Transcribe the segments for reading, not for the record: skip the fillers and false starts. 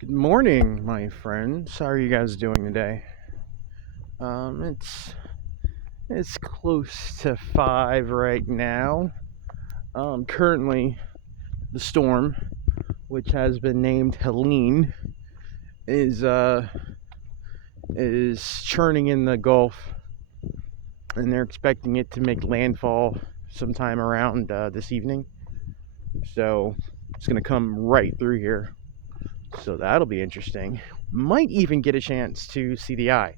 Good morning, my friends. How are you guys doing today? It's close to 5 right now. Currently, the storm, which has been named Helene, is is churning in the Gulf, and they're expecting it to make landfall sometime around this evening. So it's gonna come right through here. So that'll be interesting. Might even get a chance to see the eye.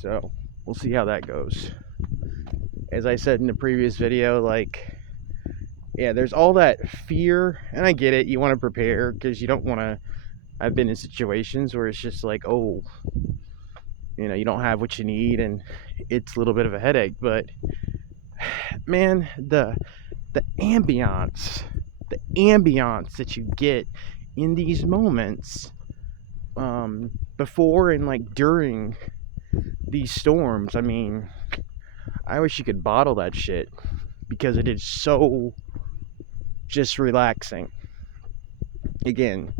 So we'll see how that goes. As I said in the previous video, yeah, there's all that fear, and I get it. You want to prepare because you don't want to. I've been in situations where it's just like, oh, you don't have what you need, and it's a little bit of a headache. But man, the ambiance that you get in these moments, before and like during these storms. I mean, I wish you could bottle that shit because it is so just relaxing. Again,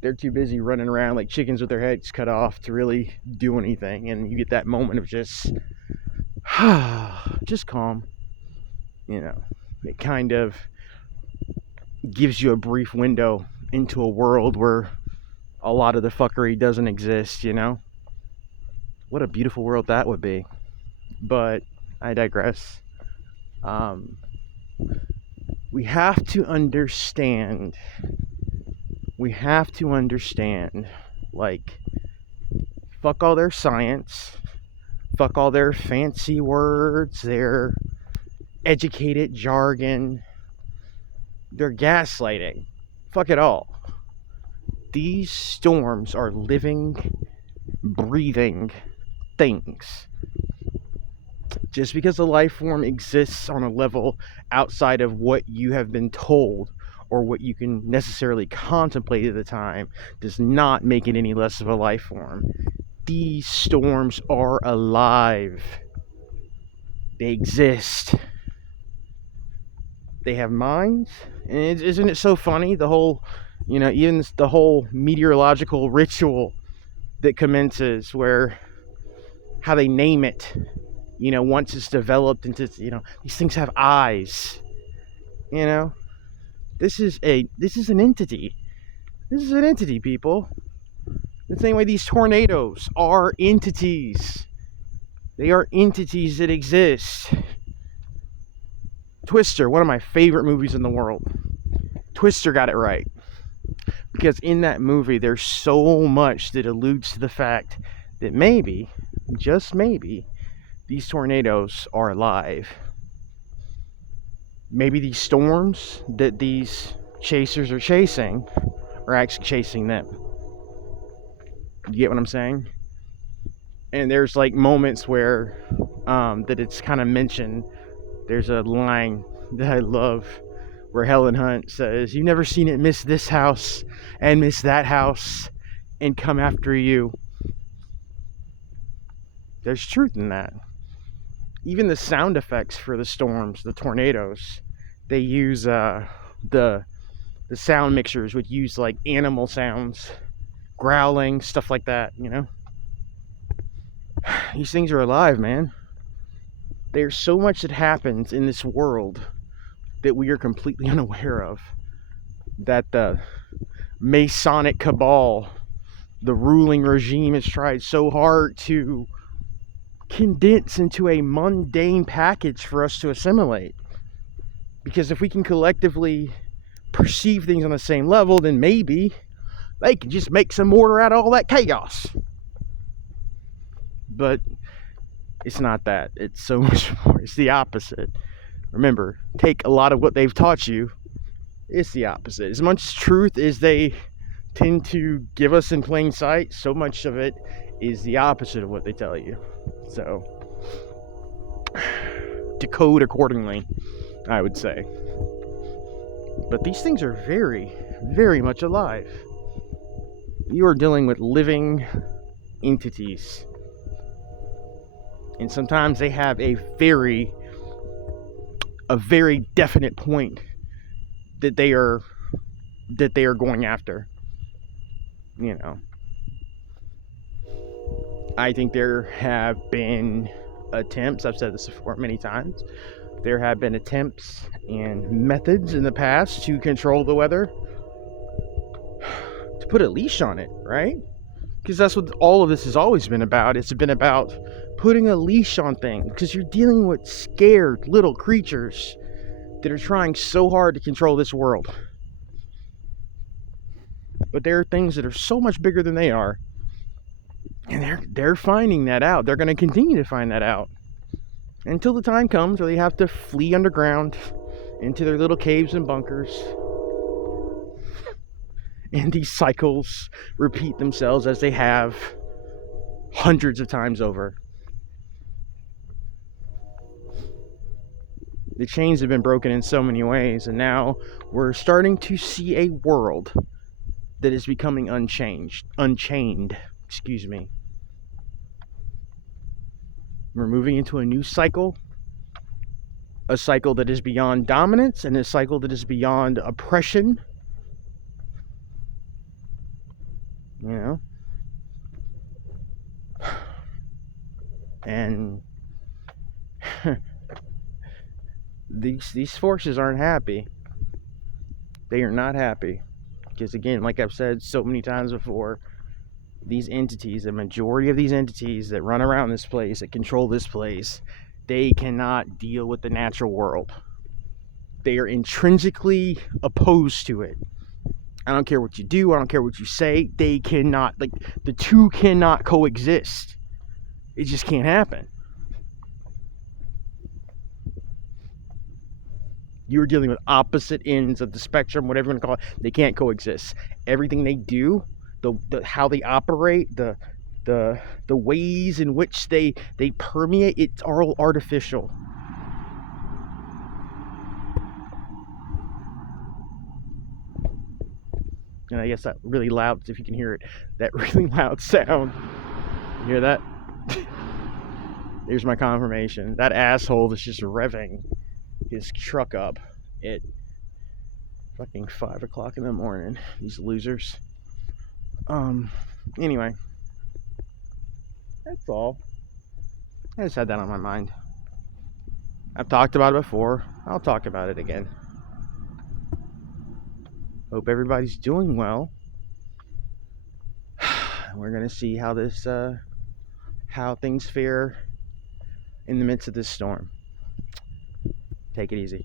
they're too busy running around like chickens with their heads cut off to really do anything, and you get that moment of just just calm. It kind of gives you a brief window into a world where a lot of the fuckery doesn't exist. What a beautiful world that would be. But I digress. We have to understand, like, fuck all their science, fuck all their fancy words, their educated jargon, their gaslighting. Fuck it all. These storms are living, breathing things. Just because a life form exists on a level outside of what you have been told or what you can necessarily contemplate at the time does not make it any less of a life form. These storms are alive. They exist. They have minds. And isn't it so funny? The whole, even the whole meteorological ritual that commences where how they name it, once it's developed into, these things have eyes. This is an entity. This is an entity, people. The same way these tornadoes are entities. They are entities that exist. Twister, one of my favorite movies in the world. Twister got it right. Because in that movie, there's so much that alludes to the fact that maybe, just maybe, these tornadoes are alive. Maybe these storms that these chasers are chasing are actually chasing them. You get what I'm saying? And there's like moments where that it's kind of mentioned. There's a line that I love where Helen Hunt says, "You've never seen it miss this house and miss that house and come after you." There's truth in that. Even the sound effects for the storms, the tornadoes, they use the sound mixers would use like animal sounds, growling, stuff like that. These things are alive, man. There's so much that happens in this world that we are completely unaware of, that the Masonic cabal, the ruling regime, has tried so hard to condense into a mundane package for us to assimilate. Because if we can collectively perceive things on the same level, then maybe they can just make some order out of all that chaos. But it's not that. It's so much more. It's the opposite. Remember, take a lot of what they've taught you. It's the opposite. As much truth as they tend to give us in plain sight, so much of it is the opposite of what they tell you. So, decode accordingly, I would say. But these things are very, very much alive. You are dealing with living entities. And sometimes they have a very definite point that they are going after. You know, I think there have been attempts, I've said this before many times, there have been attempts and methods in the past to control the weather, to put a leash on it, right? Because that's what all of this has always been about. It's been about putting a leash on things, because you're dealing with scared little creatures that are trying so hard to control this world. But there are things that are so much bigger than they are, and they're finding that out. They're going to continue to find that out until the time comes where they have to flee underground into their little caves and bunkers. And these cycles repeat themselves as they have hundreds of times over. The chains have been broken in so many ways, and now we're starting to see a world that is becoming unchained, excuse me. We're moving into a new cycle, a cycle that is beyond dominance, and a cycle that is beyond oppression. You know? And these forces aren't happy. They are not happy. Because again, like I've said so many times before, these entities, the majority of these entities that run around this place, that control this place, they cannot deal with the natural world. They are intrinsically opposed to it. I don't care what you do, I don't care what you say, they cannot, like, the two cannot coexist. It just can't happen. You're dealing with opposite ends of the spectrum, whatever you want to call it. They can't coexist. Everything they do, the how they operate, the ways in which they permeate, it's all artificial. And I guess that really loud, if you can hear it, that really loud sound. You hear that? There's my confirmation. That asshole is just revving his truck up at fucking 5 o'clock in the morning. These losers. Anyway. That's all. I just had that on my mind. I've talked about it before. I'll talk about it again. Hope everybody's doing well. We're gonna see how this, how things fare in the midst of this storm. Take it easy.